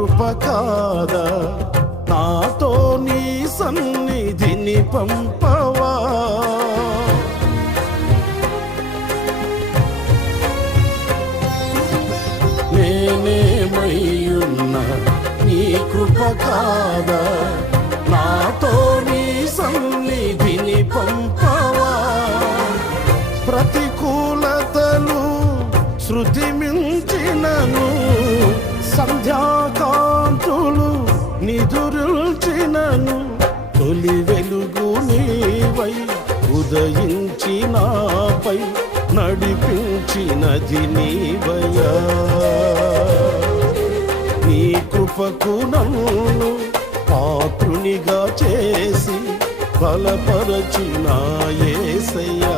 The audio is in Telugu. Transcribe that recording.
కృప కాదా నాతో నీ సన్నిధిని పంపవా. నేనేమయ్యున్నా నీ కృప కాదా నాతో నీ సన్నిధిని పంపవా. ప్రతికూలతలు శృతి మించినను సంధ్యాకాంతులు నిదురుల్చినను తొలి వెలుగు నీవై ఉదయించి నాపై నడిపించినది నీవయ్యా. నీ కృపకు నన్ను పాత్రునిగా చేసి బలపరచిన యేసయ్యా.